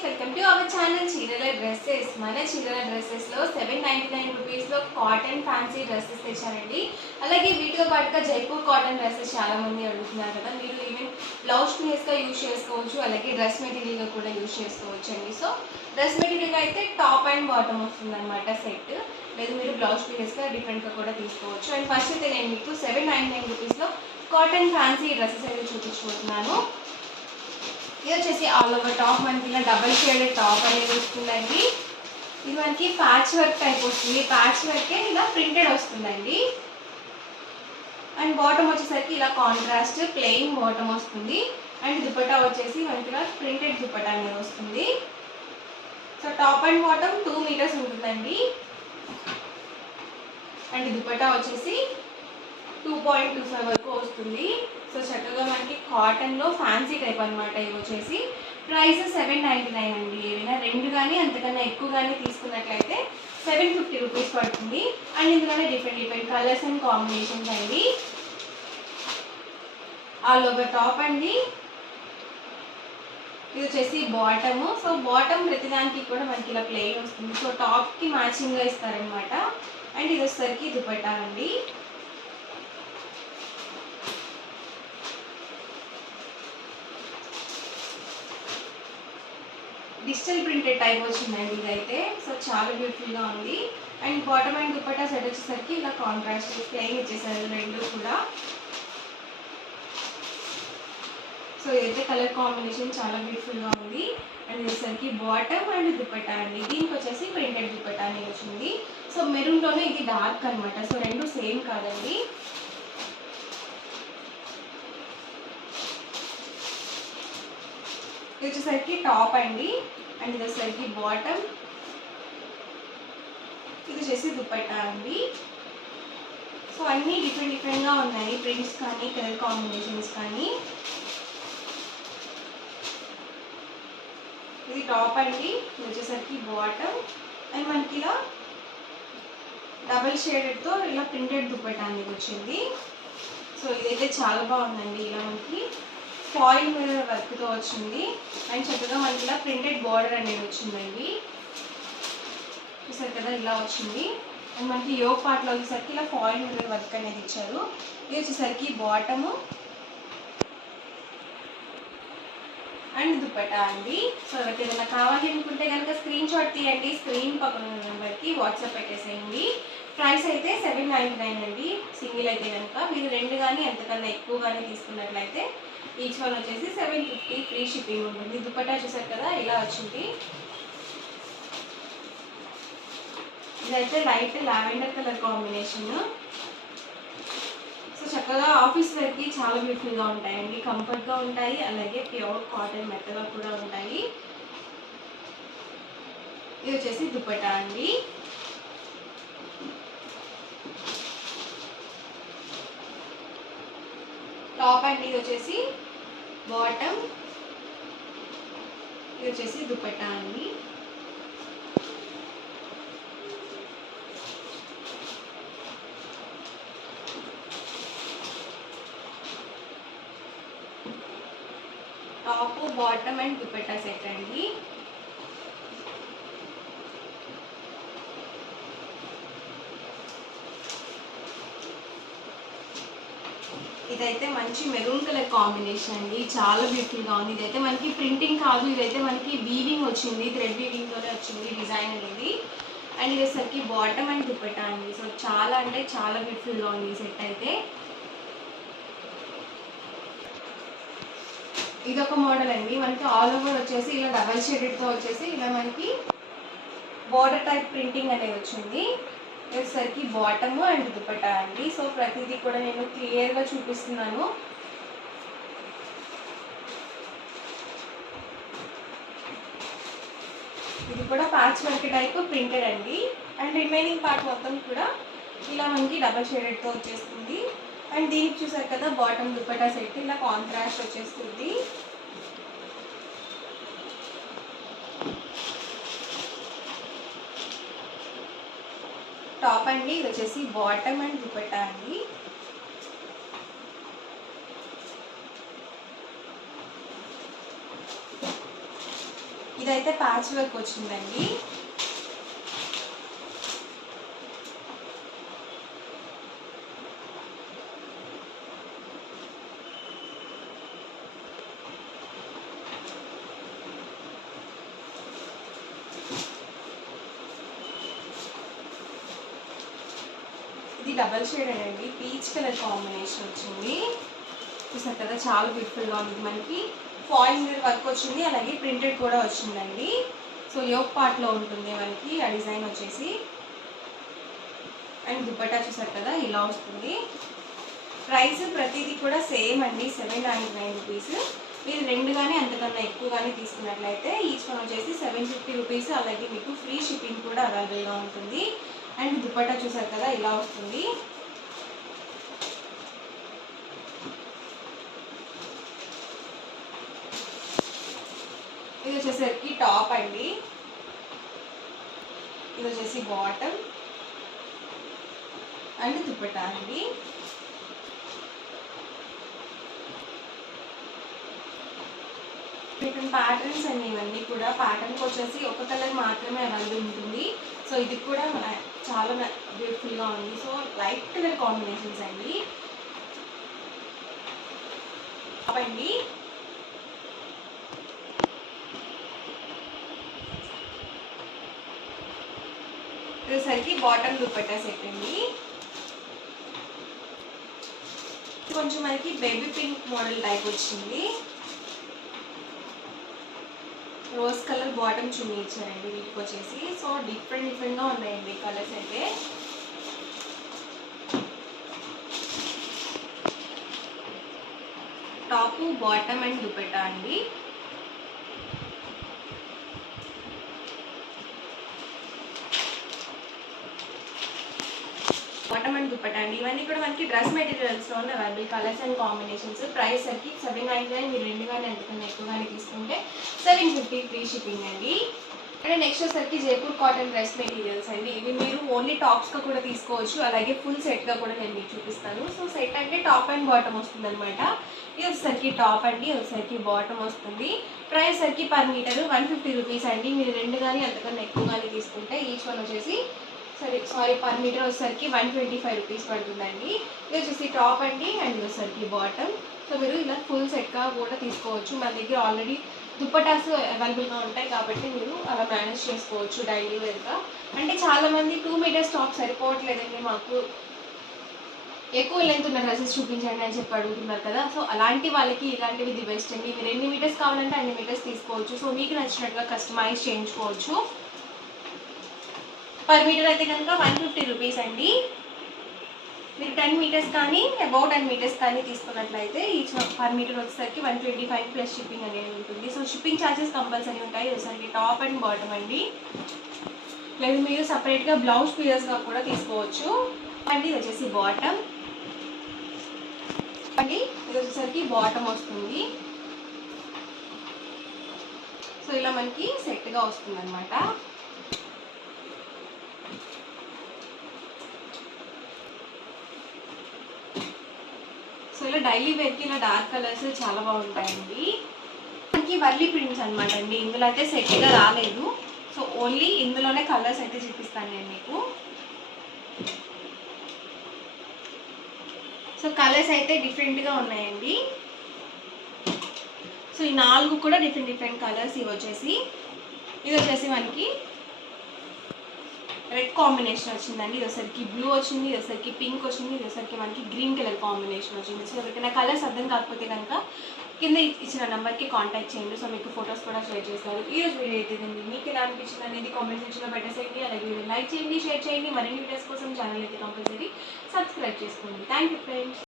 Friends, welcome to our channel చీరల dresses. మన చీరల డ్రెస్సెస్లో 799 రూపీస్లో కాటన్ ఫ్యాన్సీ డ్రెస్సెస్ తెచ్చానండి. అలాగే వీటితో పాటుగా జైపూర్ కాటన్ డ్రెస్సెస్ చాలామంది అడుగుతున్నారు కదా, మీరు ఈవెన్ బ్లౌజ్ పీస్గా యూజ్ చేసుకోవచ్చు, అలాగే డ్రెస్ మెటీరియల్గా కూడా యూజ్ చేసుకోవచ్చు అండి. సో డ్రెస్ మెటీరియల్ అయితే టాప్ అండ్ బాటమ్ వస్తుంది అనమాట సెట్. లేదు మీరు బ్లౌజ్ పీసెస్గా డిఫరెంట్గా కూడా తీసుకోవచ్చు. అండ్ ఫస్ట్ అయితే నేను మీకు 799 రూపీస్లో కాటన్ ఫ్యాన్సీ డ్రెస్సెస్ అయితే చూపించబోతున్నాను. ఇది వచ్చేసి ఆల్ ఓవర్ టాప్ మనకి ఇలా డబల్ షేడెడ్ టాప్ అనేది వస్తుందండి. ఇది మనకి ప్యాచ్ వర్క్ టైప్ వస్తుంది. ప్యాచ్ వర్కే ఇలా ప్రింటెడ్ వస్తుందండి. అండ్ బాటమ్ వచ్చేసరికి ఇలా కాంట్రాస్ట్ ప్లెయిన్ బాటమ్ వస్తుంది. అండ్ దుపట్టా వచ్చేసి మనకి ఇలా ప్రింటెడ్ దుపట్టా అనేది వస్తుంది. So top and bottom 2 metres ఉంటుందండి. అండ్ దుపట్టా వచ్చేసి 2.25 వరకు వస్తుంది. సో చక్కగా మనకి కాటన్లో ఫ్యాన్సీ టైప్ అనమాట. ఇవి వచ్చేసి ప్రైస్ 799 అండి. ఏమైనా రెండు కానీ అంతకన్నా ఎక్కువ కానీ తీసుకున్నట్లయితే 750 రూపీస్ పడుతుంది. అండ్ ఇందులోనే డిఫరెంట్ కలర్స్ అండ్ కాంబినేషన్స్ అండి. ఆల్ ఓవర్ టాప్ అండి. ఇది వచ్చేసి బాటము. సో బాటమ్ ప్రతిదానికి కూడా మనకి ఇలా ప్లెయిన్ వస్తుంది. సో టాప్కి మ్యాచింగ్గా ఇస్తారనమాట. అండ్ ఇది వచ్చేసరికి దుపట్టా అండి. డిజిటల్ ప్రింటెడ్ టైప్ వచ్చిందండి ఇదైతే. సో చాలా బ్యూటిఫుల్గా ఉంది. And bottom and dupatta set వచ్చేసరికి ఇలా కాంట్రాస్ట్ ప్లెయిన్ ఇచ్చేసారు రెండు కూడా. సో ఇదైతే కలర్ కాంబినేషన్ చాలా బ్యూటిఫుల్గా ఉంది. అండ్ వచ్చేసరికి బాటమ్ అండ్ దుపట్టా అండి. దీనికి వచ్చేసి ప్రింటెడ్ దుపట్టా అనేది వచ్చింది. సో మెరూన్లోనే ఇది డార్క్ అనమాట. సో రెండు సేమ్ కాదండి. ఇది వచ్చేసరికి టాప్ అండి. అండ్ ఇది వచ్చేసరికి బాటమ్. ఇది వచ్చేసి దుపట్టా అండి. సో అన్నీ డిఫరెంట్గా ఉన్నాయి, ప్రింట్స్ కానీ కలర్ కాంబినేషన్స్ కానీ. ఇది టాప్ అండి. ఇది వచ్చేసరికి బాటమ్. అండ్ మనకి ఇలా డబల్ షేడెడ్తో ఇలా ప్రింటెడ్ దుపట్టా అనేది వచ్చింది. సో ఇదైతే చాలా బాగుందండి. ఇలా మనకి ఫాయిల్ మీద వర్క్తో వచ్చింది. అండ్ చక్కగా మనకి ఇలా ప్రింటెడ్ బార్డర్ అనేది వచ్చిందండి. చూసారు కదా ఇలా వచ్చింది. అండ్ మనకి యోగ్ పార్ట్లో వచ్చేసరికి ఇలా ఫాయిల్ మీద వర్క్ అనేది ఇచ్చారు. ఇది వచ్చేసరికి బాటము అండ్ దుపట్టా అండి. సో ఎవరికి ఏదైనా కావాలి అనుకుంటే కనుక స్క్రీన్ షాట్ తీయండి. స్క్రీన్ పక్కన ఉన్న నెంబర్కి వాట్సాప్ పెట్టేసేయండి. ప్రైస్ అయితే 799 అండి. సింగిల్ అయితే కనుక మీరు రెండు కానీ ఎంతకన్నా ఎక్కువ కానీ తీసుకున్నట్లయితే ఈచ్ వన్ వచ్చేసి 750 ఫ్రీ షిప్పింగ్ ఉంటుంది. దుపట్టా చూసారు కదా ఇలా వచ్చింది. ఇదైతే light lavender colour combination. So చక్కగా ఆఫీస్ వేర్కి చాలా బ్యూటిఫుల్గా ఉంటాయండి, కంఫర్ట్గా ఉంటాయి, అలాగే ప్యూర్ కాటన్ మెత్తగా కూడా ఉంటాయి. ఇది వచ్చేసి దుపట్టా అండి. టాప్ అండి. ఇది వచ్చేసి బాటమ్. ఇది వచ్చేసి దుపట్టా అండి. Top bottom and dupatta set అండి. ఇదైతే మంచి మెరూన్ కలర్ కాంబినేషన్ అండి. చాలా బ్యూటిఫుల్గా ఉంది. ఇదైతే మనకి ప్రింటింగ్ కాదు, ఇదైతే మనకి వీవింగ్ వచ్చింది, థ్రెడ్ వీవింగ్తోనే వచ్చింది డిజైన్ అనేది. అండ్ ఇది వచ్చేసరికి బాటమ్ అండ్ దుపట్టా అండి. సో చాలా అంటే చాలా బ్యూటిఫుల్గా ఉంది ఈ సెట్ అయితే. ఇదొక మోడల్ అండి. మనకి ఆల్ ఓవర్ వచ్చేసి ఇలా డబల్ షేడెడ్తో వచ్చేసి ఇలా మనకి బార్డర్ టైప్ ప్రింటింగ్ అనేది వచ్చింది. వచ్చేసరికి బాటమ్ అండ్ దుపట్టా అండి. సో ప్రతిదీ కూడా నేను క్లియర్గా చూపిస్తున్నాను. ఇది కూడా ప్యాచ్ వర్క్ టైప్ ప్రింటెడ్ అండి. అండ్ రిమైనింగ్ పార్ట్ మొత్తం కూడా ఇలా మనకి డబల్ షేడెడ్తో వచ్చేస్తుంది. అండ్ దీనికి చూసారు కదా బాటమ్ దుపట్టా సెట్ ఇలా కాంట్రాస్ట్ వచ్చేస్తుంది. టాప్ అండి. ఇది వచ్చేసి బాటమ్ అండ్ దుపట్టా అండి. ఇదైతే ప్యాచ్ వర్క్ వచ్చిందండి. ఇది డబల్ షేడ్ అండి, పీచ్ కలర్ కాంబినేషన్ వచ్చింది. చూసారు కదా, చాలా బ్యూటిఫుల్గా ఉంది. మనకి ఫాయిల్ మీద వర్క్ వచ్చింది, అలాగే ప్రింటెడ్ కూడా వచ్చిందండి. సో యోక్ పార్ట్లో ఉంటుంది మనకి ఆ డిజైన్ వచ్చేసి. అండ్ దుపట్టా చూసారు కదా, ఇలా వస్తుంది. ప్రైస్ ప్రతిదీ కూడా సేమ్ అండి, 799 రూపీస్. మీరు 2 కానీ అంతకన్నా ఎక్కువ కానీ తీసుకున్నట్లయితే ఈచ్ వన్ వచ్చేసి 750 రూపీస్. అలాగే మీకు ఫ్రీ షిప్పింగ్ కూడా అవైలబుల్గా ఉంటుంది. అండ్ దుపట్టా చూసారు కదా, ఇలా వస్తుంది. ఇది వచ్చేసరికి టాప్ అండి, ఇది వచ్చేసి బాటమ్ అండ్ దుపట్టా అండి. డిఫరెంట్ ప్యాటర్న్స్ అండి, ఇవన్నీ కూడా ప్యాటర్న్కి వచ్చేసి ఒక కలర్ మాత్రమే అవైలబుల్ ఉంటుంది. సో ఇది కూడా చాలా బ్యూటిఫుల్గా ఉంది. సో లైట్ కలర్ కాంబినేషన్స్ అండి. అవండి ఇదేసరికి బాటమ్ దుపట్టా సెట్ అండి. కొంచెం మనకి బేబీ పింక్ మోడల్ టైప్ వచ్చింది. రోజ్ కలర్ బాటమ్ చున్నీ ఇచ్చారండి వీటికి వచ్చేసి. సో డిఫరెంట్గా ఉన్నాయండి కలర్స్ అయితే. టాప్, బాటమ్ అండ్ దుపట్టా అండి. బాటమ్ అండ్ దుపట్టా అండి. ఇవన్నీ కూడా మనకి డ్రెస్ మెటీరియల్స్లో ఉన్న available colours and combinations. Price సరికి 799. మీరు 2 కానీ ఎంతకన్నా ఎక్కువ కానీ తీసుకుంటే 750 ఫ్రీ షిప్పింగ్ అండి. అండ్ నెక్స్ట్ వచ్చేసరికి జైపూర్ కాటన్ డ్రెస్ మెటీరియల్స్ అండి. ఇవి మీరు ఓన్లీ టాప్స్గా కూడా తీసుకోవచ్చు, అలాగే ఫుల్ సెట్గా కూడా నేను మీకు చూపిస్తాను. సో సెట్ అంటే టాప్ అండ్ బాటమ్ వస్తుంది అనమాట. ఇది వచ్చేసరికి టాప్ అండి, వచ్చేసరికి బాటమ్ వస్తుంది. ప్రైస్ సరికి పర్ మీటర్ 150 రూపీస్ అండి. మీరు 2 కానీ అంతకన్నా ఎక్కువ కానీ తీసుకుంటే ఈచ్ వన్ వచ్చేసి పర్ మీటర్ వచ్చేసరికి 125 రూపీస్ పడుతుందండి. ఇది వచ్చేసి టాప్ అండి, అండ్ వచ్చేసరికి బాటమ్. సో మీరు ఇలా ఫుల్ సెట్గా కూడా తీసుకోవచ్చు. మన దగ్గర ఆల్రెడీ దుప్పటాస్ అవైలబుల్గా ఉంటాయి కాబట్టి మీరు అలా మేనేజ్ చేసుకోవచ్చు డైలీ వేర్గా. అంటే చాలామంది 2 మీటర్స్ టాప్ సరిపోవట్లేదండి, మాకు ఎక్కువ లెంత్ ఉన్న డ్రెస్సెస్ చూపించండి అని చెప్పి అడుగుతున్నారు కదా. సో అలాంటి వాళ్ళకి ఇలాంటివి ది బెస్ట్ అండి. మీరు ఎన్ని మీటర్స్ కావాలంటే అన్ని మీటర్స్ తీసుకోవచ్చు. సో మీకు నచ్చినట్టుగా కస్టమైజ్ చేయించుకోవచ్చు. పర్ మీటర్ అయితే కనుక 150 రూపీస్ అండి. మీరు 10 మీటర్స్ కానీ అబౌట్ 10 మీటర్స్ కానీ తీసుకున్నట్లయితే ఈచ్ పర్ మీటర్ వచ్చేసరికి 125 ప్లస్ షిప్పింగ్ అనేది ఉంటుంది. సో షిప్పింగ్ ఛార్జెస్ కంపల్సరీ ఉంటాయి. వచ్చేసరికి టాప్ అండ్ బాటమ్ అండి. లేదు మీరు సపరేట్గా బ్లౌజ్ పీసెస్గా కూడా తీసుకోవచ్చు అండి. ఇది వచ్చేసి బాటమ్ అండి, ఇది వచ్చేసరికి బాటమ్ వస్తుంది. సో ఇలా మనకి సెట్గా వస్తుంది అనమాట. సో ఇలా డైలీ వేర్కి ఇలా డార్క్ కలర్స్ చాలా బాగుంటాయండి. మనకి వర్లీ ప్రింట్స్ అనమాట అండి. ఇందులో అయితే సెట్గా రాలేదు. సో ఓన్లీ ఇందులోనే కలర్స్ అయితే చూపిస్తాను నేను మీకు. సో కలర్స్ అయితే డిఫరెంట్గా ఉన్నాయండి. సో ఈ 4 కూడా డిఫరెంట్ కలర్స్. ఇవి వచ్చేసి ఇది వచ్చేసి మనకి రెడ్ కాంబినేషన్ వచ్చిందండి. ఇది ఒకసారికి బ్లూ వచ్చింది, ఇది ఒకసారికి పింక్ వచ్చింది, ఇది ఒకసారికి మనకి గ్రీన్ కలర్ కాంబినేషన్ వచ్చింది. సో ఎవరికైనా కలర్స్ అర్థం కాకపోతే కనుక కింద ఇచ్చిన నెంబర్కి కాంటాక్ట్ చేయండి. సో మీకు ఫొటోస్ కూడా షేర్ చేస్తారు. ఈరోజు వీడియో అయితే మీకు ఎలా అనిపించింది అనేది కామెంట్ సెక్షన్లో పెట్టేసేయండి. అలాగే వీడియో లైక్ చేయండి, షేర్ చేయండి. మరిన్ని వీడియోస్ కోసం ఛానల్ అయితే కంపల్సరీ సబ్స్క్రైబ్ చేసుకోండి. Thank you friends.